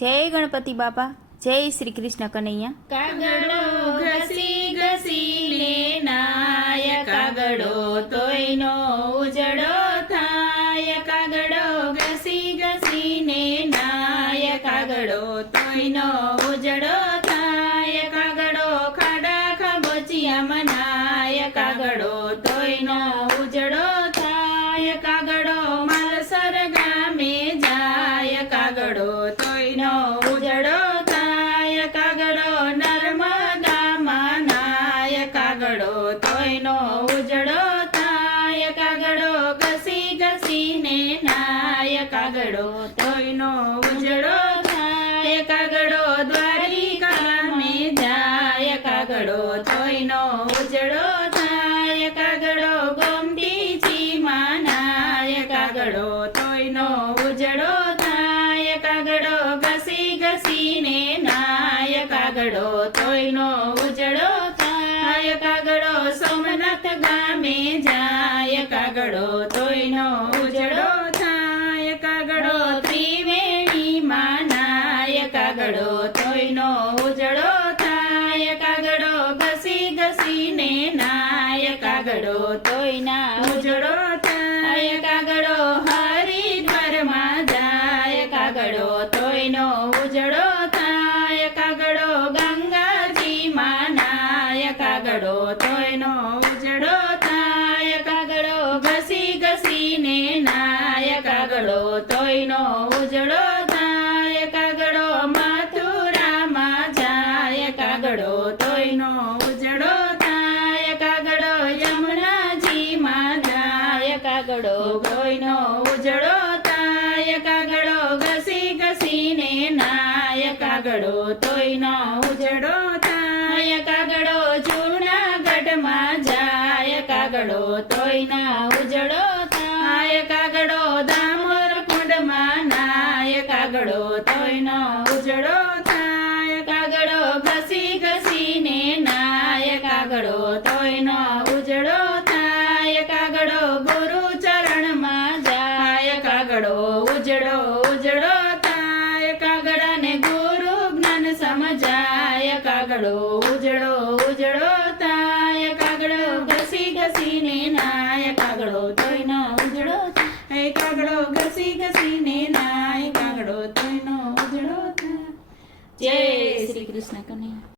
જય ગણપતિ બાપા, જય શ્રી કૃષ્ણ કનૈયા। કાગડો ઘસી ઘસીને નાય, કાગડો તોયનો ઉજળો થાય। કાગડો ઘસી ઘસીને નાય, કાગડો તોયનો ઉજળો થાય। કાગડો ખાડા ખાબોચિયા મનાય, કાગડો તોયનો ઉજળો થાય। કાગડો માલસર ગામે જાય, કાગડો તોયનો ઉજળો થાય। કાગડો નર્મદામાં નાય, કાગડો તોયનો ઉજળો થાય। કાગડો ઘસી ઘસીને નાય, કાગડો તોયનો ઉજળો થાય। કાગડો દ્વારિકામે જાય, કાગડો તોયનો ઉજળો થાય। કાગડો ગોમતીજીમાં નાય, કાગડો તોયનો ઉજળો થાય। કાગડો ઘસી ઘસીને નાય, કાગડો તોયનો ઉજળો થાય। કાગડો સોમનાથ ગામે જાય, કાગડો તોયનો ઉજળો થાય। કાગડો ત્રિવેણીમાં નાય, કાગડો તોયનો ઉજળો થાય। કાગડો ઘસી ઘસીને નાય, કાગડો તોયના ઉજળો થાય। કાગડો હરિદ્વારમાં જાય, કાગડો તોયનો ઉજળો થાય। કાગડો ગંગાજીમાં નાય, કાગડો તોયનો ઉજળો થાય। કાગડો ઘસી ઘસીને નાય, કાગડો તોયનો ઉજળો થાય। કાગડો મથુરામાં જાય, કાગડો તોયનો ઉજળો થાય। કાગડો યમુનાજીમાં જાય, કાગડો તોયનો ઉજળો થાય। કાગડો ઘસી ઘસીને નાય, કાગડો તોયનો ઉજળો થાય। કાગડો જૂનાગઢમાં જાય, કાગડો તોયના ઉજળો થાય। કાગડો દામોર કુંડમાં નાય, કાગડો તોયનો ઉજળો થાય। કાગડો ઘસી ઘસીને નાય, કાગડો તોયનો